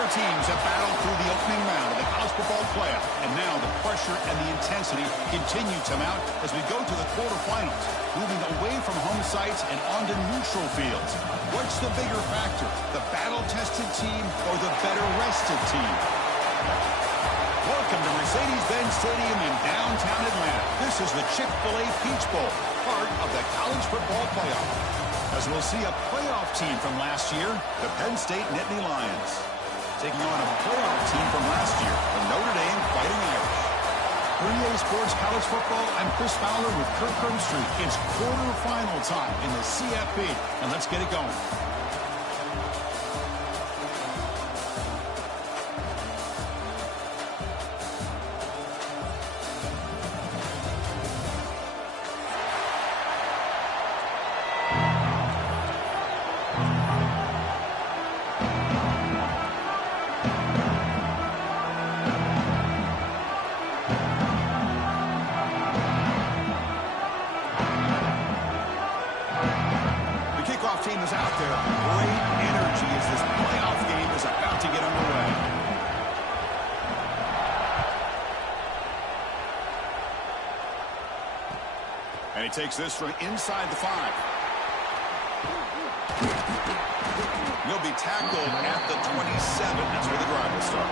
Similar teams have battled through the opening round of the college football playoff, and now the pressure and the intensity continue to mount as we go to the quarterfinals, moving away from home sites and onto neutral fields. What's the bigger factor, the battle-tested team or the better-rested team? Welcome to Mercedes-Benz Stadium in downtown Atlanta. This is the Chick-fil-A Peach Bowl, part of the college football playoff. As we'll see a playoff team from last year, the Penn State Nittany Lions, taking on a playoff team from last year, the Notre Dame Fighting Irish. For EA Sports College Football, I'm Chris Fowler with Kirk Herbstreit. It's quarterfinal time in the CFP, and let's get it going. Team is out there. Great energy as this playoff game is about to get underway. And he takes this from inside the 5. He'll be tackled at the 27. That's where the drive will start.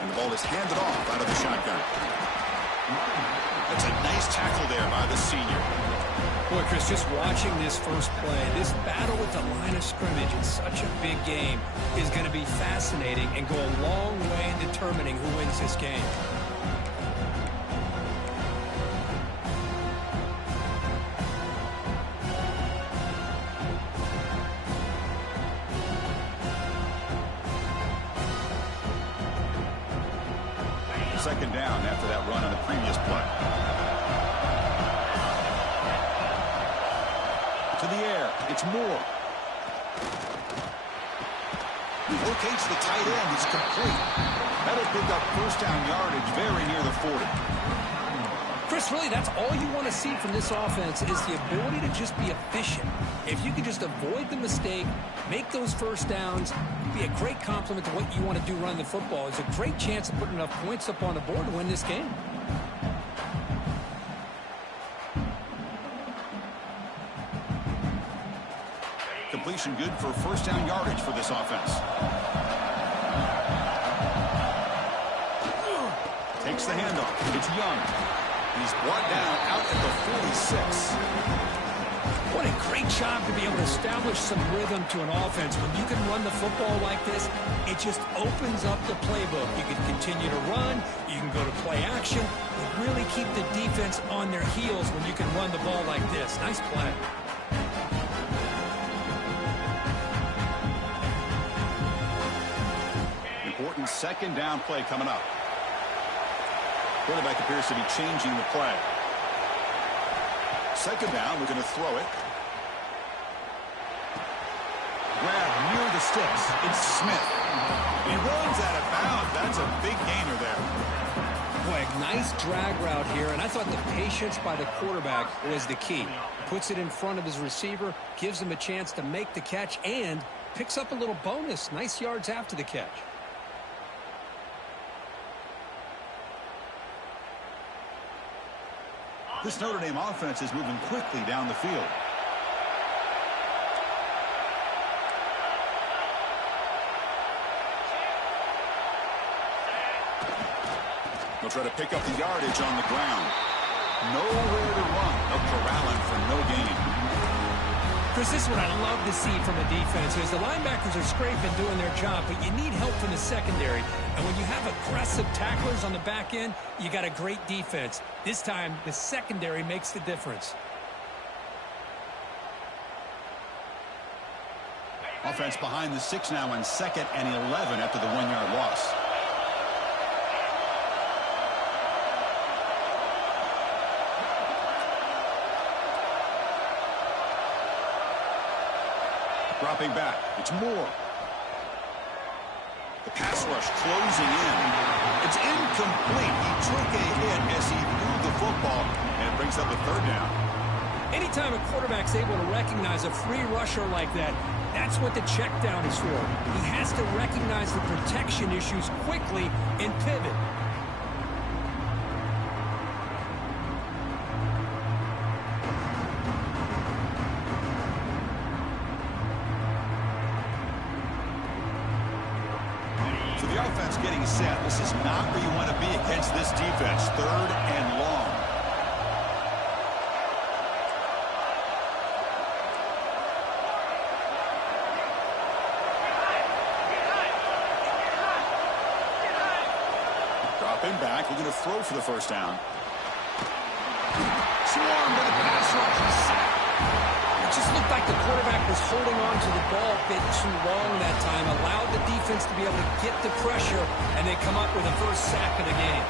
And the ball is handed off out of the shotgun. That's a nice tackle there by the senior. Boy, Chris, just watching this first play, this battle with the line of scrimmage in such a big game is going to be fascinating and go a long way in determining who wins this game. Second down after that run on the previous play. To the air, it's Moore. Locates the tight end, it's complete. That'll pick up first down yardage very near the 40. Chris, really, that's all you want to see from this offense is the ability to just be efficient. If you can just avoid the mistake, make those first downs, be a great compliment to what you want to do running the football. It's a great chance of putting enough points up on the board to win this game. Completion good for first down yardage for this offense. Takes the handoff. It's Young. He's brought down out at the 46. What a great job to be able to establish some rhythm to an offense. When you can run the football like this, it just opens up the playbook. You can continue to run. You can go to play action. You really keep the defense on their heels when you can run the ball like this. Nice play. Important second down play coming up. Quarterback appears to be changing the play. Second down, we're going to throw it. Grab near the sticks. It's Smith. He runs out of bounds. That's a big gainer there. Boy, a nice drag route here, and I thought the patience by the quarterback was the key. Puts it in front of his receiver, gives him a chance to make the catch, and picks up a little bonus. Nice yards after the catch. This Notre Dame offense is moving quickly down the field. They'll try to pick up the yardage on the ground. Nowhere to run. They'll corral him for no gain. Chris, this is what I love to see from a defense is the linebackers are scraping, doing their job, but you need help from the secondary. And when you have aggressive tacklers on the back end, you got a great defense. This time, the secondary makes the difference. Offense behind the 6 now on 2nd and 11 after the 1-yard loss. Dropping back. It's Moore. The pass rush closing in. It's incomplete. He took a hit as he threw the football, and it brings up a third down. Anytime a quarterback's able to recognize a free rusher like that, that's what the check down is for. He has to recognize the protection issues quickly and pivot. So the offense getting set. This is not where you want to be against this defense. 3rd and long. Dropping back. We're going to throw for the first down. Swarmed by the pass rush. He's sacked. It just looked like the quarterback was holding on to the ball a bit too long that time, allowed the defense to be able to get the pressure, and they come up with the first sack of the game.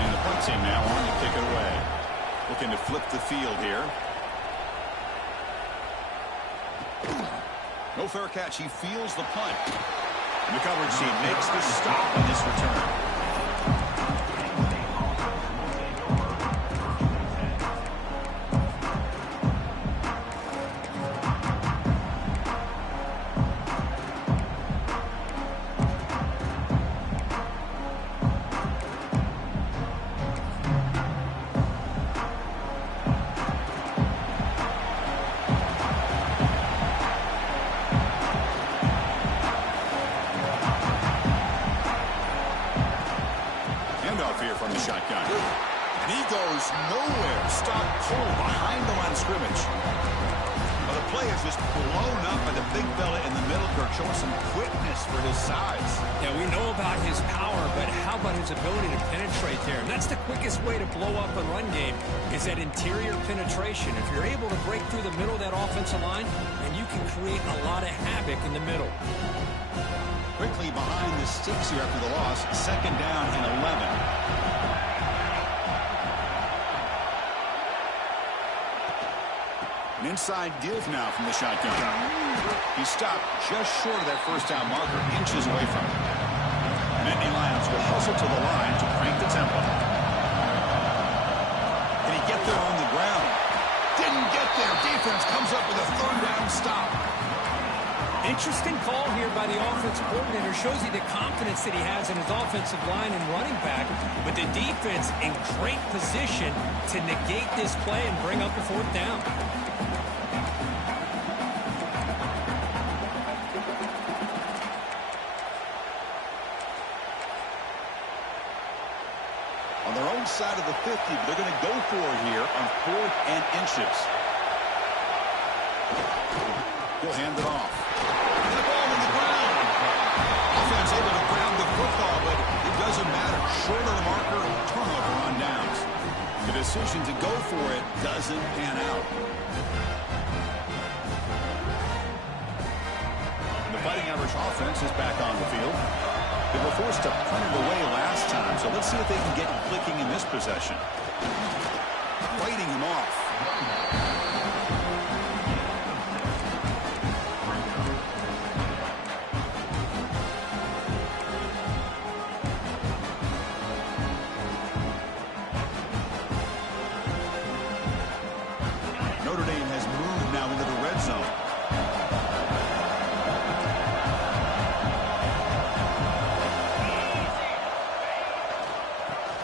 And the punt team now on to kick it away. Looking to flip the field here. No fair catch. He feels the punt. And the coverage team makes the stop on this return. Here from the shotgun. And he goes nowhere. Stop cold behind the line of scrimmage. Well, the play is just blown up by the big fella in the middle. Kirk showing some quickness for his size. Yeah, we know about his power, but how about his ability to penetrate there? And that's the quickest way to blow up a run game is that interior penetration. If you're able to break through the middle of that offensive line, and you can create a lot of havoc in the middle. Quickly behind the sticks here after the loss. 2nd down and 11. An inside give now from the shotgun. He stopped just short of that first down marker, inches away from it. Nittany Lions will hustle to the line to crank the tempo. Can he get there on the ground? Didn't get there. Defense comes up with a 3rd down stop. Interesting call here by the offensive coordinator. Shows you the confidence that he has in his offensive line and running back. But the defense in great position to negate this play and bring up a 4th down. On their own side of the 50, but they're going to go for it here on 4th and inches. He'll hand it off. And the ball on the ground. Offense able to ground the football, but it doesn't matter. Short of the marker, turnover on downs. The decision to go for it doesn't pan out. The Fighting Irish offense is back on the field. They were forced to punt it away last time, so let's see if they can get clicking in this possession. Fighting him off. Notre Dame has moved now into the red zone.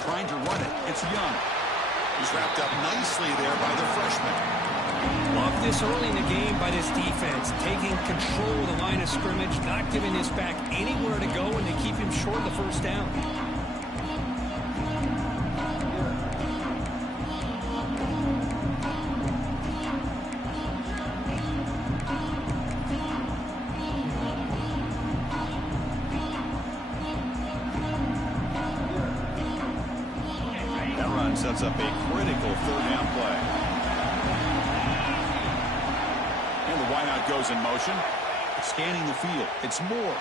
Trying to run it. It's Young. He's wrapped up nicely there by the freshman. Love this early in the game by this defense. Taking control of the line of scrimmage, not giving this back anywhere to go, and they keep him short of the 1st down. Sets up a critical 3rd down play. And the wideout goes in motion. Scanning the field. It's Moore.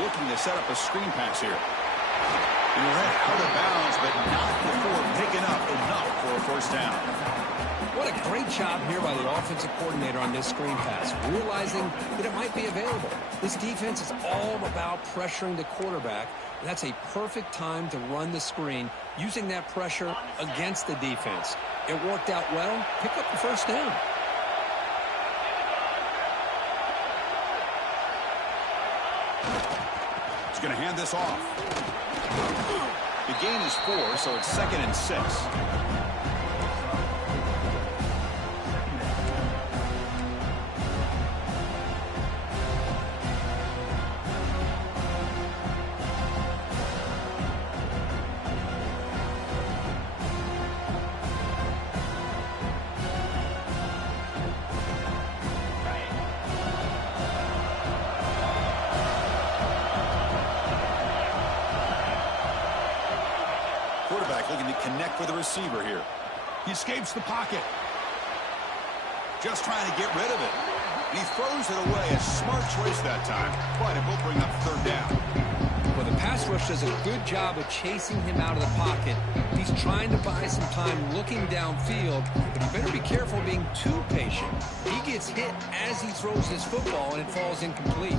Looking to set up a screen pass here. And he'll head out of bounds, but not before picking up enough for a 1st down. What a great job here by the offensive coordinator on this screen pass, realizing that it might be available. This defense is all about pressuring the quarterback, and that's a perfect time to run the screen, using that pressure against the defense. It worked out well. Pick up the first down. He's going to hand this off. The gain is 4, so it's 2nd and 6. Quarterback looking to connect with the receiver here. He escapes the pocket. Just trying to get rid of it. He throws it away. A smart choice that time, but it will bring up 3rd down. Well, the pass rush does a good job of chasing him out of the pocket. He's trying to buy some time looking downfield, but he better be careful being too patient. He gets hit as he throws his football, and it falls incomplete.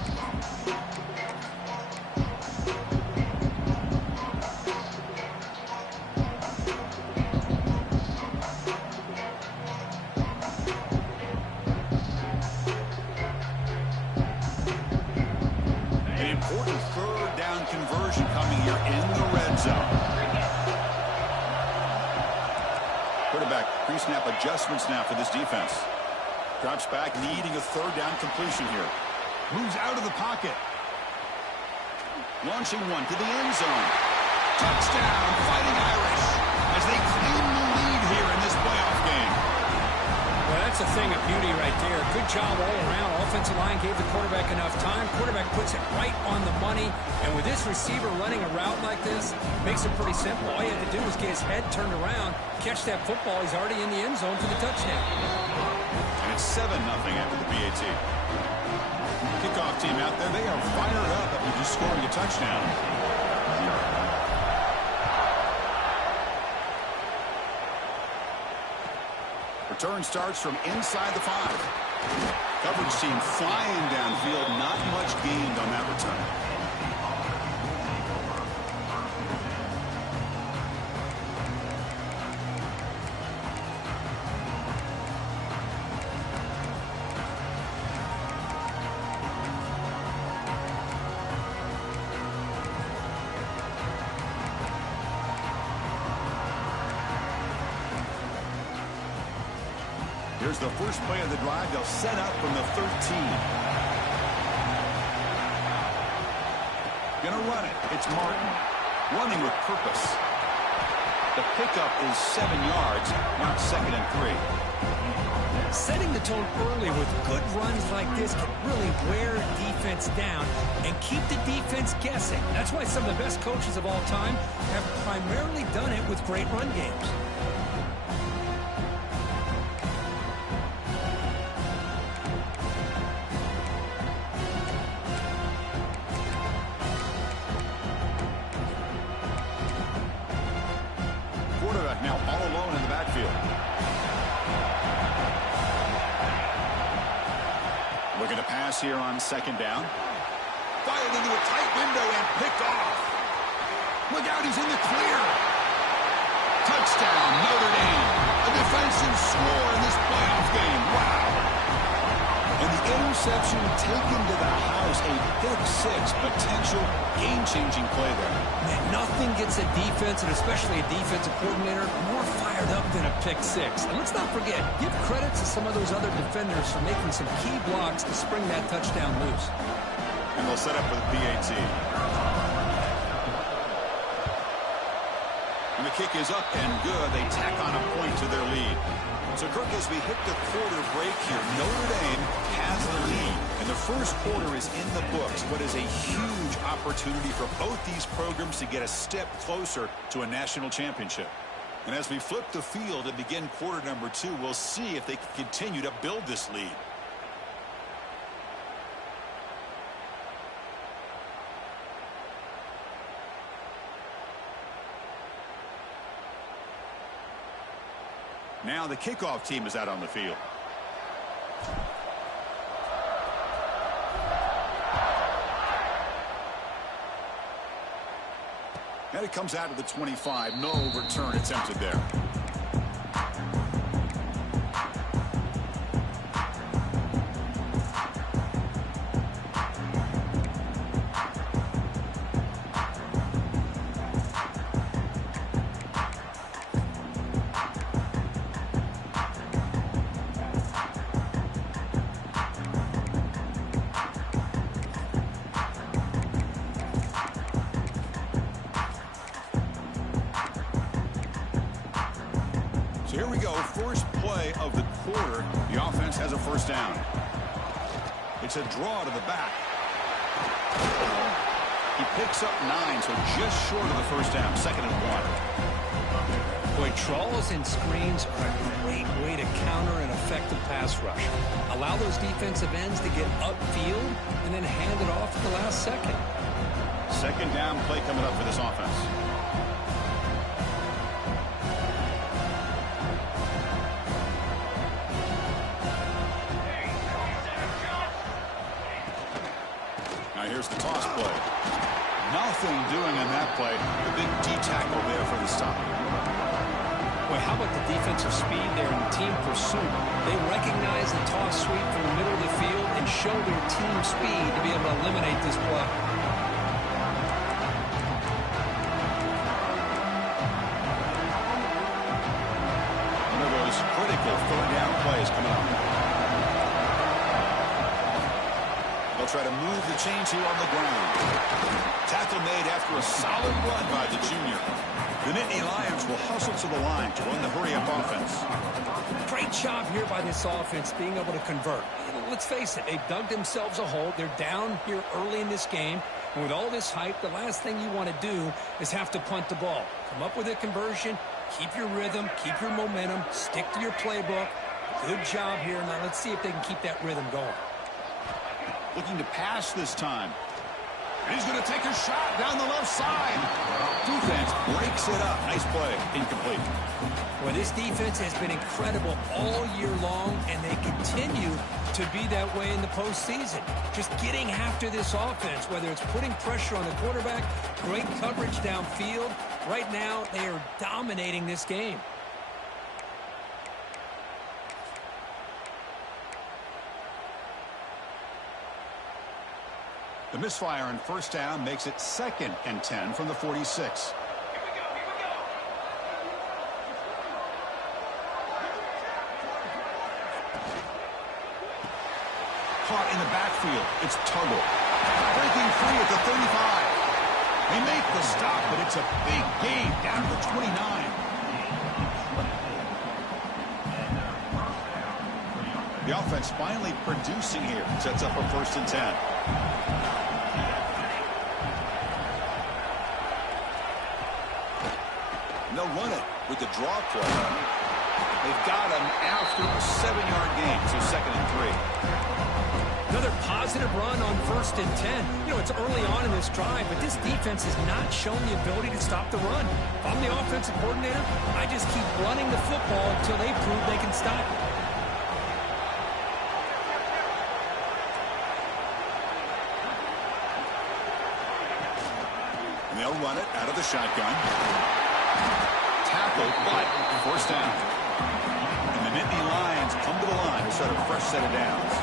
Important 3rd down conversion coming here in the red zone. Quarterback pre-snap adjustments now for this defense. Drops back, needing a 3rd down completion here. Moves out of the pocket. Launching one to the end zone. Touchdown, Fighting Irish, as they claim the lead here in this playoff game. Well, that's a thing of beauty right there. Good job all around. Offensive line gave the quarterback enough time. Quarterback puts it right on the money. And with this receiver running a route like this, makes it pretty simple. All you have to do is get his head turned around, catch that football. He's already in the end zone for the touchdown. And it's 7-0 after the PAT. Kickoff team out there, they are fired up after just scoring a touchdown. Return starts from inside the 5. Coverage team flying downfield. Not much gained on that return. Here's the first play of the drive. They'll set up from the 13. Gonna run it. It's Martin. Running with purpose. The pickup is 7 yards. Now 2nd and 3. Setting the tone early with good runs like this can really wear defense down and keep the defense guessing. That's why some of the best coaches of all time have primarily done it with great run games. Now all alone in the backfield. Looking to pass here on 2nd down. Fired into a tight window and picked off. Look out, he's in the clear. Touchdown, Notre Dame. A defensive score in this playoff game. Wow. And the interception taken to the house. A pick-6 potential game-changing play there. Man, nothing gets a defense, and especially a defensive coordinator, more fired up than a pick-6. And let's not forget, give credit to some of those other defenders for making some key blocks to spring that touchdown loose. And they'll set up with the PAT. And the kick is up and good. They tack on a point to their lead. So, Kirk, as we hit the quarter break here, Notre Dame has the lead. And the first quarter is in the books. What is a huge opportunity for both these programs to get a step closer to a national championship. And as we flip the field and begin quarter number 2, we'll see if they can continue to build this lead. Now the kickoff team is out on the field. And it comes out of the 25. No return attempted there. So here we go, first play of the quarter. The offense has a first down. It's a draw to the back. He picks up 9, so just short of the first down, 2nd and 1. Boy, trawls and screens are a great way to counter an effective pass rush. Allow those defensive ends to get upfield and then hand it off at the last second. 2nd down play coming up for this offense. Now here's the toss play. Nothing doing on that play. The big D tackle there for the stop. Boy, how about the defensive speed there in the team pursuit? They recognize the toss sweep from the middle of the field and show their team speed to be able to eliminate this play. One of those critical 3rd down plays coming up. They'll try to move the chains here on the ground. Tackle made after a solid run by the junior. The Nittany Lions will hustle to the line to run the hurry-up offense. Great job here by this offense being able to convert. Let's face it, they've dug themselves a hole. They're down here early in this game. And with all this hype, the last thing you want to do is have to punt the ball. Come up with a conversion, keep your rhythm, keep your momentum, stick to your playbook. Good job here. Now let's see if they can keep that rhythm going. Looking to pass this time. And he's going to take a shot down the left side. Defense breaks it up. Nice play. Incomplete. Well, this defense has been incredible all year long, and they continue to be that way in the postseason. Just getting after this offense, whether it's putting pressure on the quarterback, great coverage downfield. Right now, they are dominating this game. The misfire on first down makes it 2nd and 10 from the 46. Caught in the backfield. It's Tuggle. Breaking free at the 35. They make the stop, but it's a big gain down to the 29. The offense finally producing here. Sets up a 1st and 10. They'll run it with the draw play. They've got him after a 7-yard gain, so 2nd and 3. Another positive run on 1st and 10. You know, it's early on in this drive, but this defense has not shown the ability to stop the run. If I'm the offensive coordinator, I just keep running the football until they prove they can stop it. And they'll run it out of the shotgun. Tackled, but 1st down. And the Nittany Lions come to the line to start a fresh set of downs.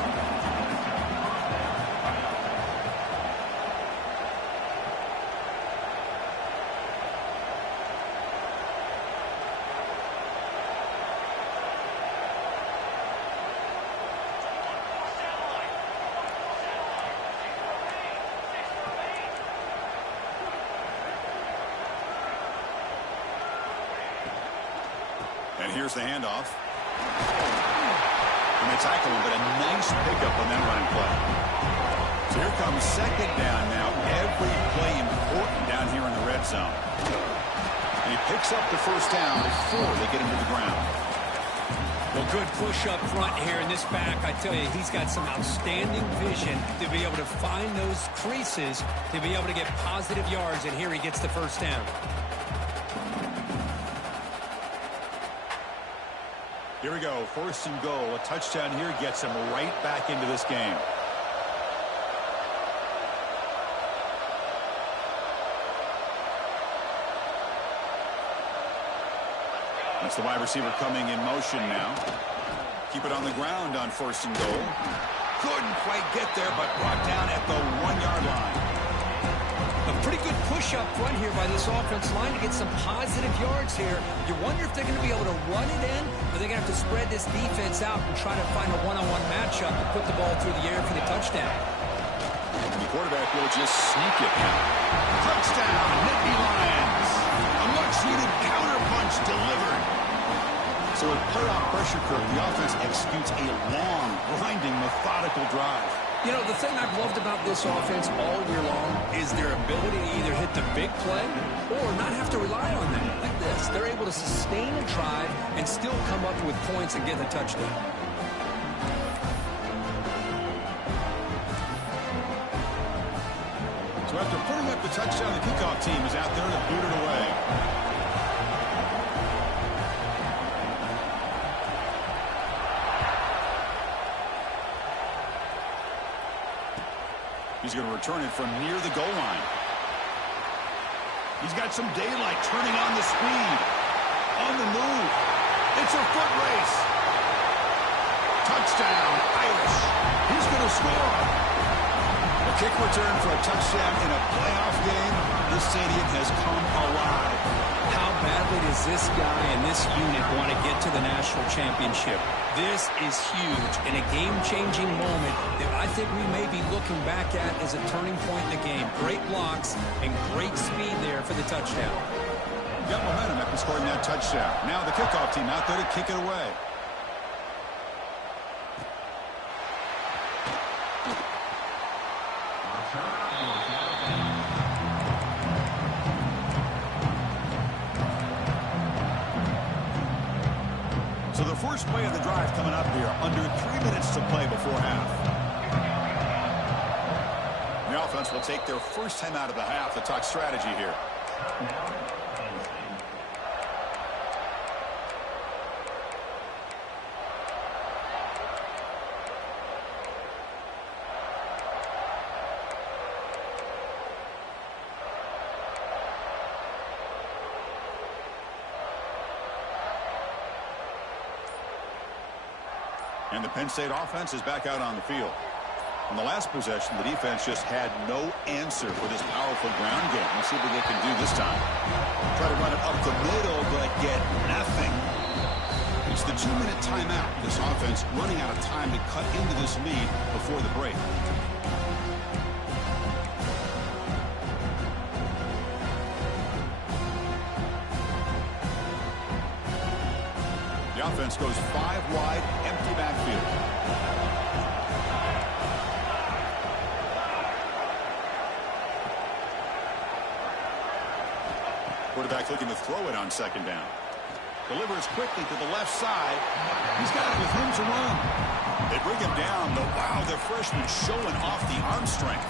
And here's the handoff. And they tackle him, but a nice pickup on that running play. So here comes 2nd down now. Every play important down here in the red zone. And he picks up the 1st down before they get him to the ground. Well, good push up front here in this back. I tell you, he's got some outstanding vision to be able to find those creases, to be able to get positive yards, and here he gets the 1st down. Here we go, 1st and goal. A touchdown here gets him right back into this game. That's the wide receiver coming in motion now. Keep it on the ground on 1st and goal. Couldn't quite get there, but brought down at the 1-yard line. A pretty good push up front here by this offense line to get some positive yards here. You wonder if they're going to be able to run it in, or they're going to have to spread this defense out and try to find a one-on-one matchup and put the ball through the air for the touchdown. The quarterback will just sneak it now. Touchdown, Nittany Lions. A much-needed counterpunch delivered. So with playoff pressure curve, the offense executes a long, grinding, methodical drive. You know, the thing I've loved about this offense all year long is their ability to either hit the big play or not have to rely on that. Like this, they're able to sustain a drive and still come up with points and get a touchdown. So after putting up the touchdown, the kickoff team is out there to boot it away. He's going to return it from near the goal line. He's got some daylight, turning on the speed. On the move. It's a foot race. Touchdown, Irish. He's going to score. A kick return for a touchdown in a playoff game. This stadium has come alive. How badly does this guy and this unit want to get to the national championship? This is huge and a game-changing moment that I think we may be looking back at as a turning point in the game. Great blocks and great speed there for the touchdown. Got momentum after scoring that touchdown. Now the kickoff team out there to kick it away. So the first play of the drive coming up here, under 3 minutes to play before half. The offense will take their first time out of the half to talk strategy here. And the Penn State offense is back out on the field. On the last possession, the defense just had no answer for this powerful ground game. Let's see what they can do this time. Try to run it up the middle, but get nothing. It's the 2-minute timeout. This offense running out of time to cut into this lead before the break. The offense goes 5 wide, empty backfield. Quarterback looking to throw it on 2nd down. Delivers quickly to the left side. He's got it with room to run. They bring him down, though. Wow, the freshman showing off the arm strength.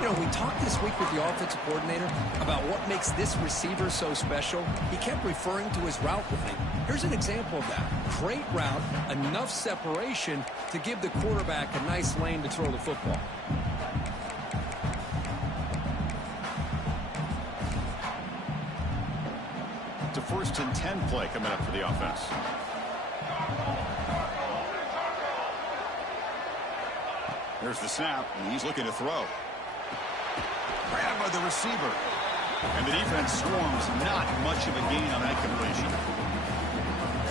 You know, we talked this week with the offensive coordinator about what makes this receiver so special. He kept referring to his route running. Here's an example of that. Great route, enough separation to give the quarterback a nice lane to throw the football. It's a 1st and 10 play coming up for the offense. There's the snap, and he's looking to throw. Grabbed by the receiver. And the defense swarms, not much of a gain on that completion.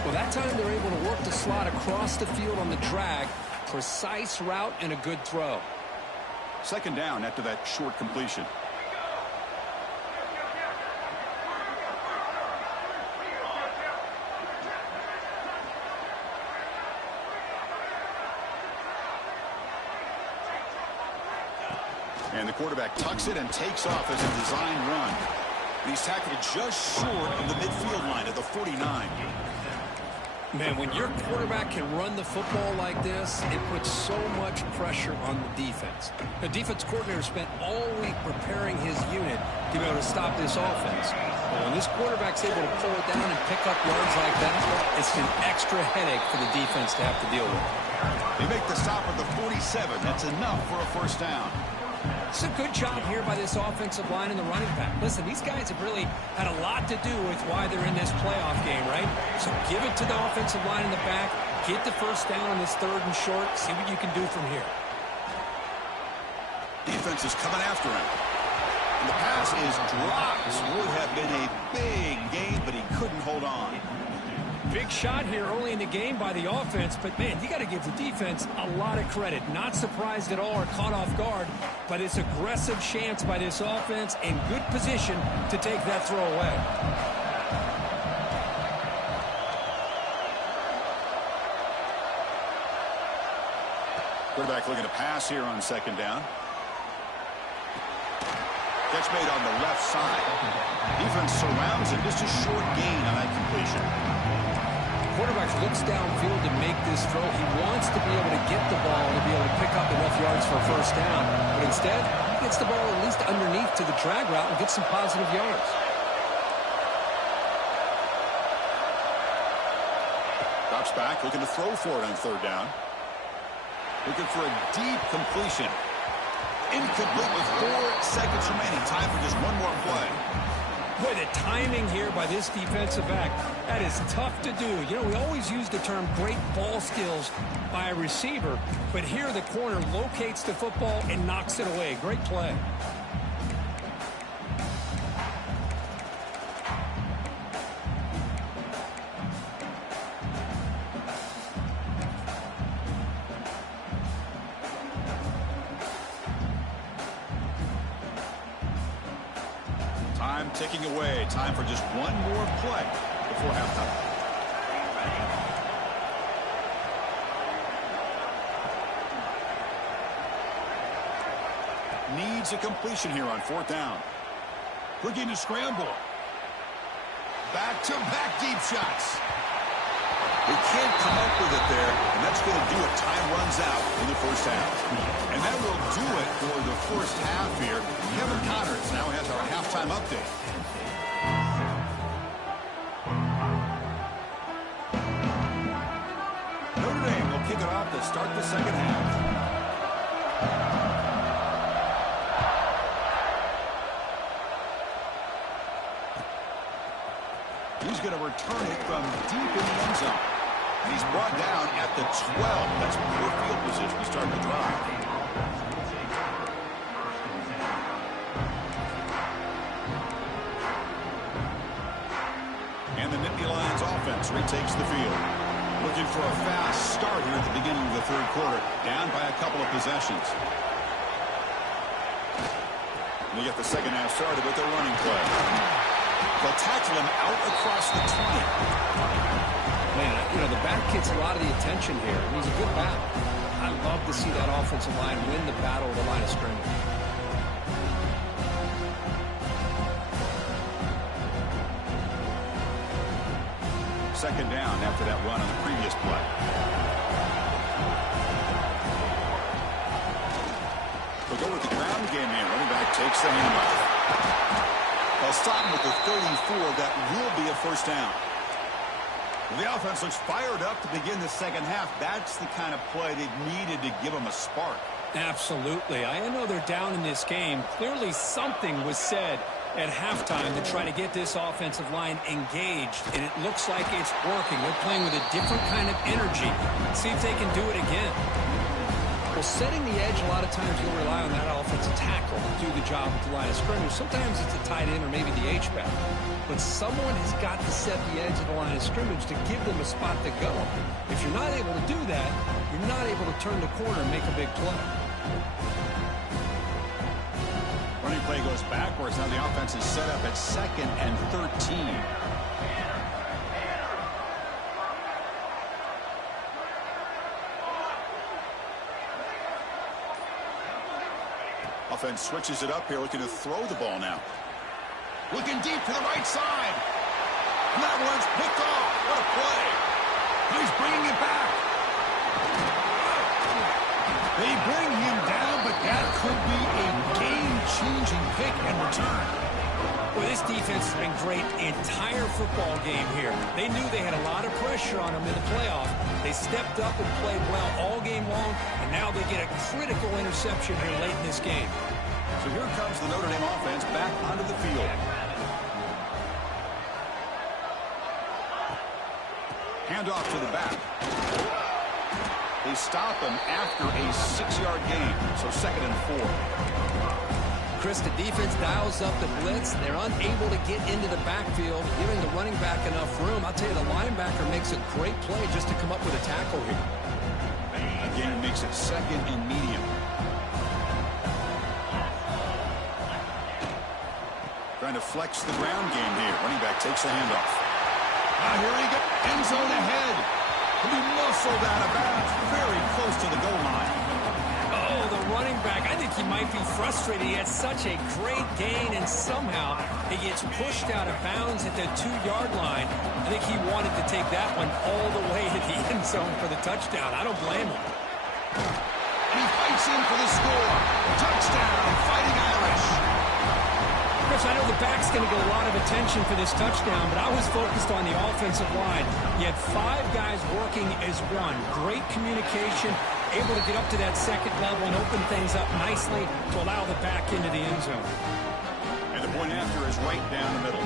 Well, that time they're able to work the slot across the field on the drag. Precise route and a good throw. 2nd down after that short completion. And the quarterback tucks it and takes off as a design run. And he's tackled just short of the midfield line at the 49. Man, when your quarterback can run the football like this, it puts so much pressure on the defense. The defense coordinator spent all week preparing his unit to be able to stop this offense. But when this quarterback's able to pull it down and pick up yards like that, it's an extra headache for the defense to have to deal with. They make the stop at the 47. That's enough for a first down. It's a good job here by this offensive line and the running back. Listen, these guys have really had a lot to do with why they're in this playoff game, right? So give it to the offensive line in the back. Get the first down on this 3rd and short. See what you can do from here. Defense is coming after him. And the pass is dropped. This would have been a big game, but he couldn't hold on. Big shot here early in the game by the offense, but, man, you got to give the defense a lot of credit. Not surprised at all or caught off guard, but it's aggressive chance by this offense in good position to take that throw away. Quarterback looking to pass here on 2nd down. Catch made on the left side. Defense surrounds him. Just a short gain on that completion. Quarterback looks downfield to make this throw. He wants to be able to get the ball to be able to pick up enough yards for a first down. But instead, he gets the ball at least underneath to the drag route and gets some positive yards. Drops back, looking to throw for it on 3rd down. Looking for a deep completion. Incomplete with 4 seconds remaining. Time for just one more play. Boy, the timing here by this defensive back, that is tough to do. You know, we always use the term great ball skills by a receiver, but here the corner locates the football and knocks it away. Great play. Time ticking away. Time for just one more play before halftime. Needs a completion here on 4th down. Looking to scramble. Back-to-back deep shots. They can't come up with it there, and that's going to do it. Time runs out in the first half. And that will do it for the first half here. Kevin Connors now has our halftime update. Notre Dame will kick it off to start the second half. He's going to return it from deep in the end zone. And he's brought down at the 12. That's poor field position to start the drive. And the Nittany Lions offense retakes the field. Looking for a fast start here at the beginning of the 3rd quarter. Down by a couple of possessions. They get the second half started with their running play. They'll tackle him out across the 20. Man, you know, the back gets a lot of the attention here. He's a good back. I love to see that offensive line win the battle of the line of scrimmage. Second down after that run on the previous play. We'll go with the ground game here. Running back takes the handoff. They'll stop him with the 34. That will be a first down. The offense looks fired up to begin the second half. That's the kind of play they needed to give them a spark. Absolutely. I know they're down in this game. Clearly something was said at halftime to try to get this offensive line engaged, and it looks like it's working. They're playing with a different kind of energy. See if they can do it again. Well, setting the edge, a lot of times you'll rely on that offensive tackle to do the job at the line of scrimmage. Sometimes it's a tight end or maybe the H-back. But someone has got to set the edge of the line of scrimmage to give them a spot to go. If you're not able to do that, you're not able to turn the corner and make a big play. Running play goes backwards. Now the offense is set up at 2nd and 13. Offense switches it up here, looking to throw the ball now. Looking deep to the right side. And that one's picked off. What a play. He's bringing it back. They bring him down, but that could be a game-changing pick in return. Well, this defense has been great the entire football game here. They knew they had a lot of pressure on them in the playoff. They stepped up and played well all game long, and now they get a critical interception here late in this game. So here comes the Notre Dame offense back onto the field. Handoff to the back. They stop him after a 6-yard gain, so 2nd and 4. Chris, the defense dials up the blitz. They're unable to get into the backfield, giving the running back enough room. I'll tell you, the linebacker makes a great play just to come up with a tackle here. Again, makes it 2nd and medium. Trying to flex the ground game here. Running back takes the handoff. Here he goes. End zone ahead. He'll be muscled out of bounds. Very close to the goal line. Oh, the running back. I think he might be frustrated. He had such a great gain, and somehow he gets pushed out of bounds at the 2-yard line. I think he wanted to take that one all the way to the end zone for the touchdown. I don't blame him. And he fights in for the score. Touchdown, Fighting Irish. Chris, I know the back's going to get a lot of attention for this touchdown, but I was focused on the offensive line. You had 5 guys working as one. Great communication, able to get up to that 2nd level and open things up nicely to allow the back into the end zone. And the point after is right down the middle.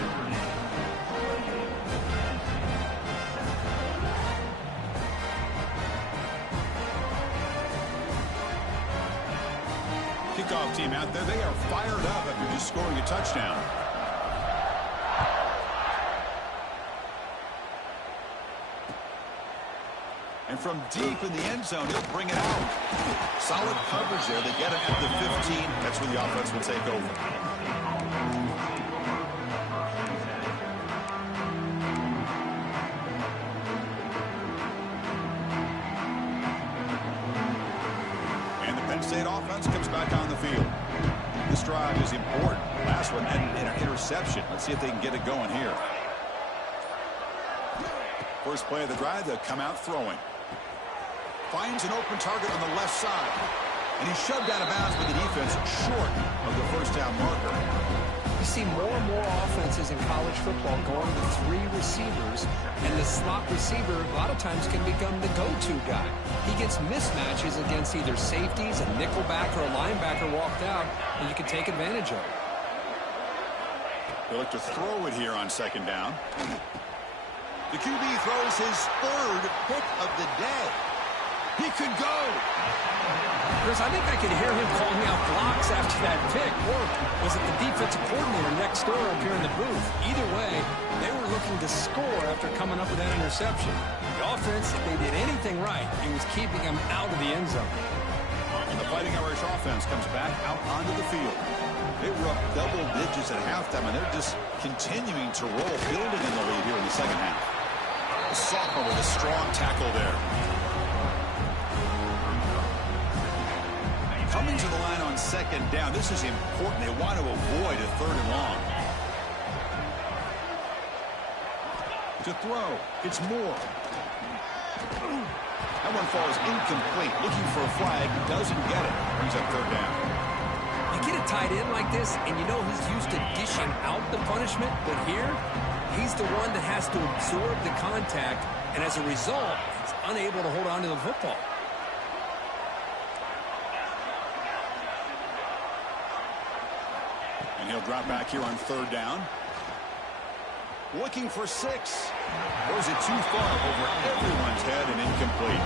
Kickoff team out there, they are fired up after just scoring a touchdown. And from deep in the end zone, he'll bring it out. Solid coverage there. They get him at the 15. That's where the offense will take over. State offense comes back on the field. This drive is important. Last one ended in an interception. Let's see if they can get it going here. First play of the drive, they'll come out throwing. Finds an open target on the left side. And he's shoved out of bounds by the defense short of the first down marker. You see more and more offenses in college football going with 3 receivers, and the slot receiver a lot of times can become the go-to guy. He gets mismatches against either safeties, a nickelback, or a linebacker walked out, and you can take advantage of it. They look to throw it here on 2nd down. The QB throws his 3rd pick of the day. He could go. Chris, I think I could hear him calling out blocks after that pick. Or was it the defensive coordinator next door up here in the booth? Either way, they were looking to score after coming up with that interception. The offense, if they did anything right, it was keeping him out of the end zone. And the Fighting Irish offense comes back out onto the field. They were up double digits at halftime, and they're just continuing to roll, building in the lead here in the 2nd half. The sophomore with a strong tackle there. Coming to the line on 2nd down. This is important. They want to avoid a 3rd and long. To throw. It's Moore. That one falls incomplete. Looking for a flag. Doesn't get it. Brings up 3rd down. You get a tight end like this, and you know he's used to dishing out the punishment. But here, he's the one that has to absorb the contact. And as a result, he's unable to hold on to the football. And he'll drop back here on 3rd down. Looking for 6. Throws it too far over everyone's head and incomplete.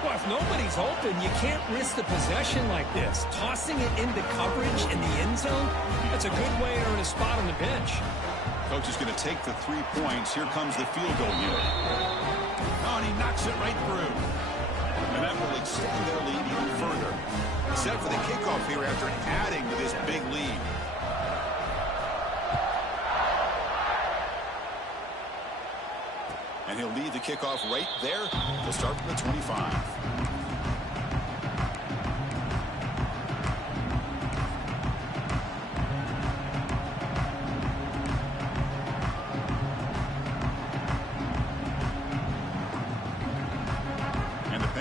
Well, if nobody's open, you can't risk the possession like this. Tossing it into coverage in the end zone, that's a good way to earn a spot on the bench. Coach is going to take the 3 points. Here comes the field goal unit. Oh, and he knocks it right through. And that will extend their lead even further. Set for the kickoff here after adding to this big lead. And he'll lead the kickoff right there. He'll start from the 25.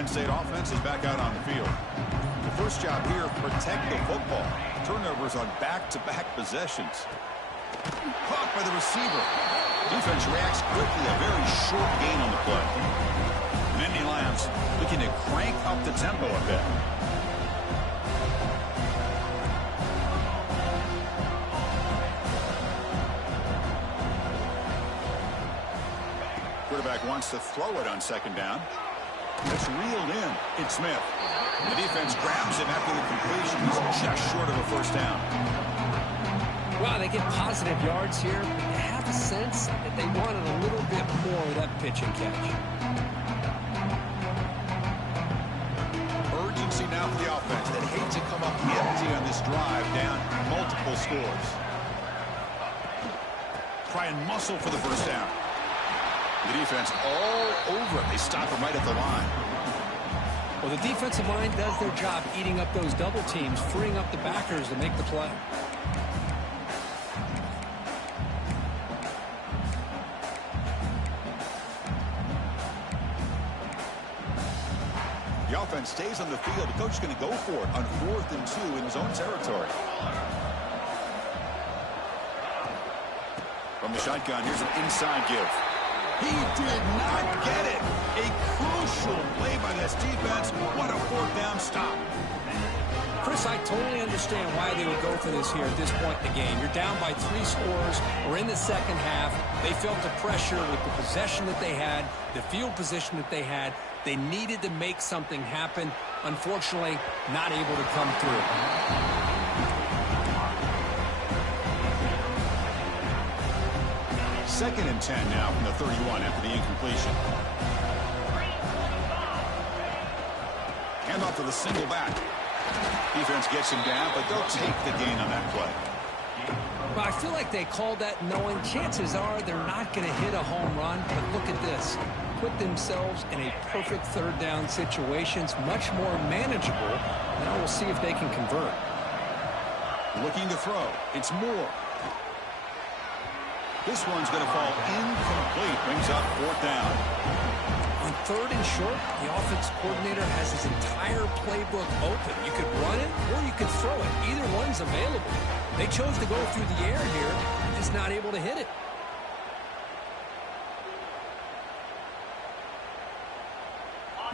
Penn State offense is back out on the field. The first job here, protect the football. Turnovers on back-to-back possessions. Caught by the receiver. Defense reacts quickly. A very short gain on the play. Nittany Lions looking to crank up the tempo a bit. Quarterback wants to throw it on second down. It's reeled in. It's Smith. The defense grabs him after the completion. He's just short of a first down. Wow, they get positive yards here. I have a sense that they wanted a little bit more of that pitch and catch. Urgency now for the offense that hates to come up empty on this drive, down multiple scores. Try and muscle for the first down. The defense all over it. They stop him right at the line. Well, the defensive line does their job eating up those double teams, freeing up the backers to make the play. The offense stays on the field. The coach is going to go for it on 4th and 2 in his own territory. From the shotgun, here's an inside give. He did not get it. A crucial play by this defense. What a 4th down stop. Chris, I totally understand why they would go for this here at this point in the game. You're down by 3 scores. We're in the second half. They felt the pressure with the possession that they had, the field position that they had. They needed to make something happen. Unfortunately, not able to come through. Second and 10 now from the 31 after the incompletion. Hand off to the single back. Defense gets him down, but they'll take the gain on that play. Well, I feel like they called that knowing chances are they're not going to hit a home run. But look at this. Put themselves in a perfect 3rd down situation. It's much more manageable. Now we'll see if they can convert. Looking to throw. It's Moore. This one's going to fall incomplete. Brings up 4th down. On 3rd and short, the offense coordinator has his entire playbook open. You could run it or you could throw it. Either one's available. They chose to go through the air here. Just not able to hit it.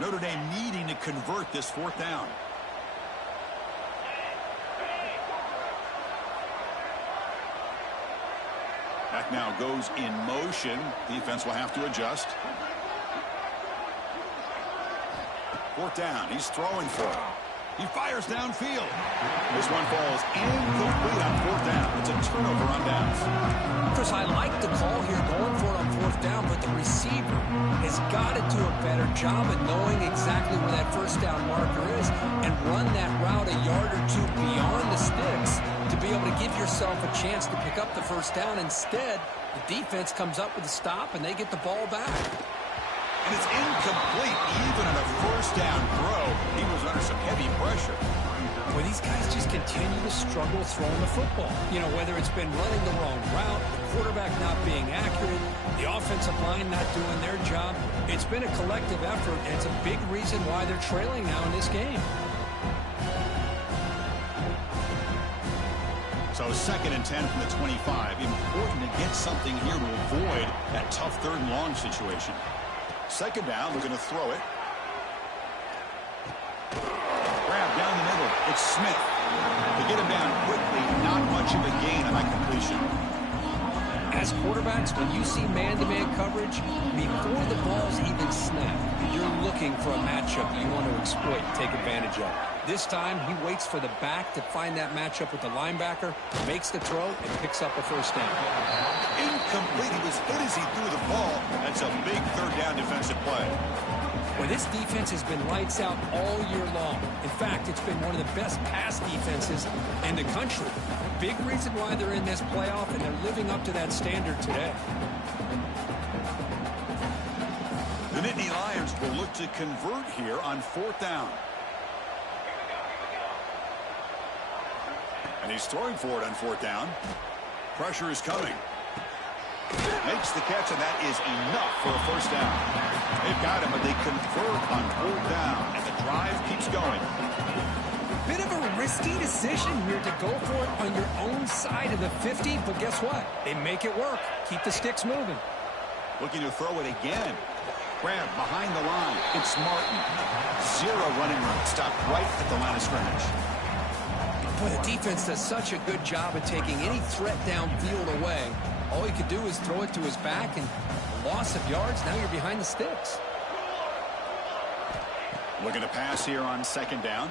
Notre Dame needing to convert this 4th down. Back now goes in motion. Defense will have to adjust. 4th down. He's throwing for it. He fires downfield. This one falls incomplete on 4th down. It's a turnover on downs. Chris, I like the call here going for it on 4th down, but the receiver has got to do a better job of knowing exactly where that first down marker is and run that route a yard or 2 beyond the sticks to be able to give yourself a chance to pick up the first down. Instead, the defense comes up with a stop and they get the ball back. And it's incomplete. Even on a first down throw, he was under some heavy pressure. Well, these guys just continue to struggle throwing the football. You know, whether it's been running the wrong route, the quarterback not being accurate, the offensive line not doing their job. It's been a collective effort, and it's a big reason why they're trailing now in this game. So 2nd and 10 from the 25. Important to get something here to avoid that tough 3rd and long situation. 2nd down, they're going to throw it. Grab down the middle. It's Smith. To get him down quickly, not much of a gain on that completion. As quarterbacks, when you see man-to-man coverage, before the ball's even snapped, you're looking for a matchup you want to exploit and take advantage of. This time, he waits for the back to find that matchup with the linebacker, makes the throw, and picks up a first down. Incomplete. He was hit as he threw the ball. That's a big 3rd down defensive play. Well, this defense has been lights out all year long. In fact, it's been one of the best pass defenses in the country. Big reason why they're in this playoff, and they're living up to that standard today. The Nittany Lions will look to convert here on 4th down. And he's throwing for it on 4th down. Pressure is coming. Makes the catch, and that is enough for a first down. They've got him, but they convert on fourth down, and the drive keeps going. Bit of a risky decision here to go for it on your own side of the 50, but guess what? They make it work. Keep the sticks moving. Looking to throw it again. Grab behind the line. It's Martin. Zero running room. Stopped right at the line of scrimmage. Boy, the defense does such a good job of taking any threat downfield away. All he could do is throw it to his back, and loss of yards, now you're behind the sticks. Looking to pass here on second down.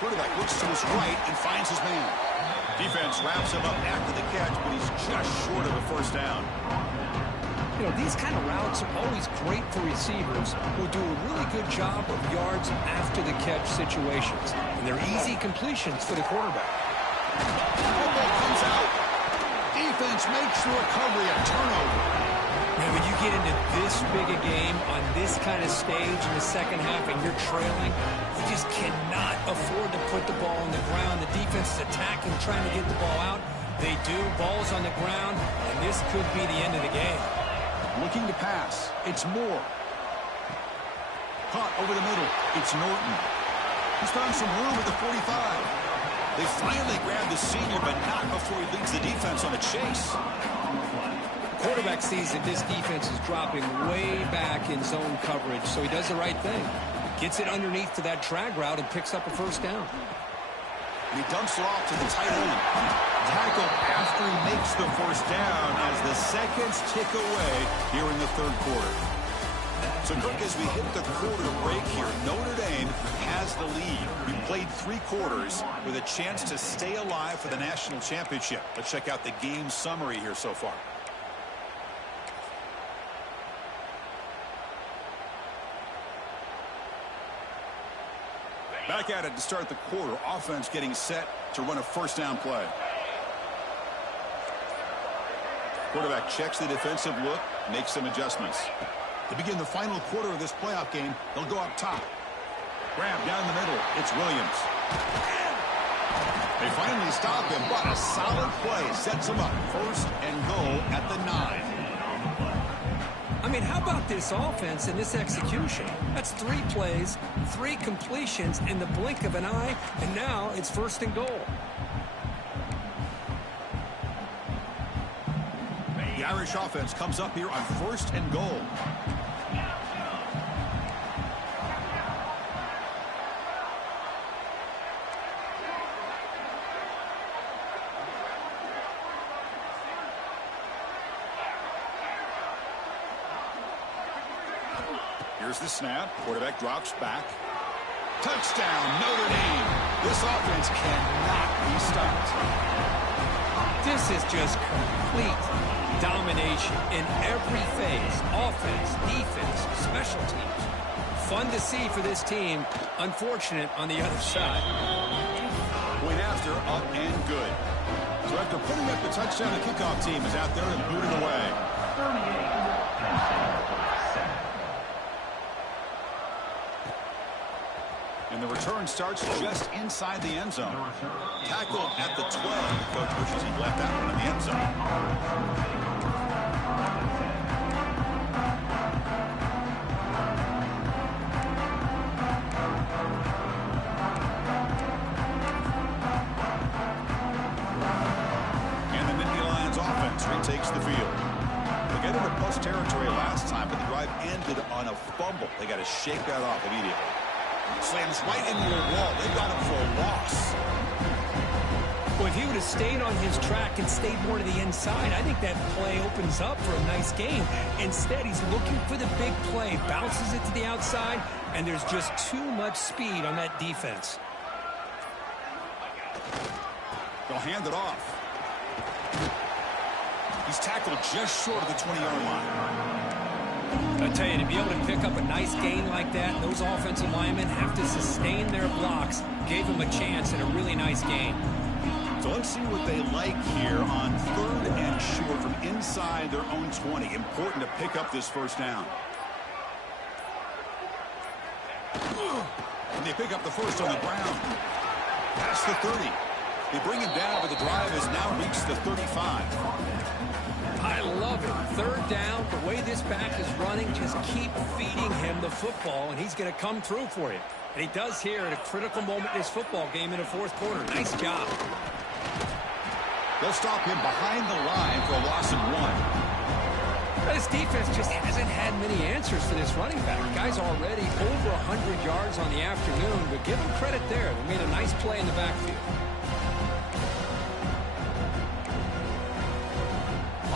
Quarterback looks to his right and finds his man. Defense wraps him up after the catch, but he's just short of a first down. You know, these kind of routes are always great for receivers who do a really good job of yards after the catch situations. And they're easy completions for the quarterback. Football comes out. Defense makes the recovery, a turnover. Now, when you get into this big a game on this kind of stage in the second half and you're trailing, you just cannot afford to put the ball on the ground. The defense is attacking, trying to get the ball out. They do. Ball's on the ground, and this could be the end of the game. Looking to pass. It's Moore. Caught over the middle. It's Norton. He's found some room at the 45. They finally grab the senior, but not before he leads the defense on a chase. Quarterback sees that this defense is dropping way back in zone coverage, so he does the right thing. Gets it underneath to that drag route and picks up a first down. And he dumps it off to the tight end. Tackle after he makes the first down as the seconds tick away here in the third quarter. So, Kirk, as we hit the quarter break here, Notre Dame has the lead. We played 3 quarters with a chance to stay alive for the national championship. Let's check out the game summary here so far. Back at it to start the quarter. Offense getting set to run a first down play. Quarterback checks the defensive look, makes some adjustments. To begin the final quarter of this playoff game, they'll go up top. Grab down the middle. It's Williams. They finally stop him, but a solid play sets him up. First and goal at the 9. I mean, how about this offense and this execution? That's 3 plays, 3 completions in the blink of an eye, and now it's first and goal. The Irish offense comes up here on first and goal. Here's the snap. Quarterback drops back. Touchdown, Notre Dame. This offense cannot be stopped. This is just complete domination in every phase. Offense, defense, special teams. Fun to see for this team. Unfortunate on the other side. Point after, up and good. So after putting up the touchdown, the kickoff team is out there and booted away. And the return starts just inside the end zone. Tackled at the 12. The coach wishes he left that one in the end zone. And the Nittany Lions offense retakes the field. They got into plus territory last time, but the drive ended on a fumble. They got to shake that off immediately. Slams right into the wall. They got him for a loss. Well, if he would have stayed on his track and stayed more to the inside, I think that play opens up for a nice game. Instead, he's looking for the big play, bounces it to the outside, and there's just too much speed on that defense. They'll hand it off. He's tackled just short of the 20-yard line. I tell you, to be able to pick up a nice gain like that, those offensive linemen have to sustain their blocks. Gave them a chance in a really nice game. So let's see what they like here on third and short from inside their own 20. Important to pick up this first down. And they pick up the first on the ground. Past the 30. They bring him down, but the drive has now reached the 35. I love it. Third down, the way this back is running, just keep feeding him the football, and he's going to come through for you. And he does here at a critical moment in this football game in the fourth quarter. Nice job. They'll stop him behind the line for a loss of 1. This defense just hasn't had many answers for this running back. The guy's already over 100 yards on the afternoon, but give him credit there. They made a nice play in the backfield.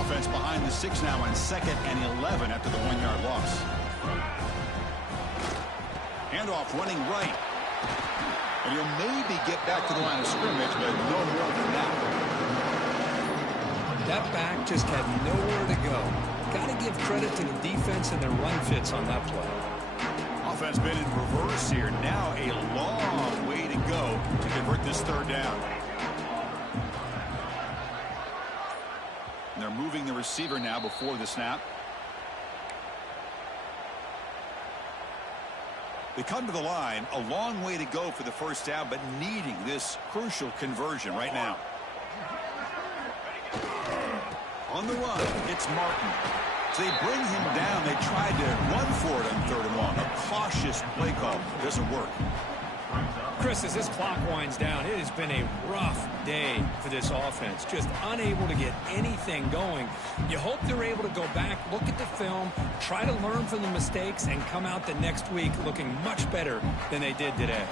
Offense behind the 6 now on 2nd and 11 after the 1-yard loss. Handoff running right. And he'll maybe get back to the line of scrimmage, but no more than that. That back just had nowhere to go. Got to give credit to the defense and their run fits on that play. Offense been in reverse here. Now a long way to go to convert this third down. And they're moving the receiver now before the snap. They come to the line, a long way to go for the first down, but needing this crucial conversion right now. On the run, it's Martin. So they bring him down. They tried to run for it on 3rd and long. A cautious play call doesn't work. Chris, as this clock winds down, it has been a rough day for this offense. Just unable to get anything going. You hope they're able to go back, look at the film, try to learn from the mistakes, and come out the next week looking much better than they did today.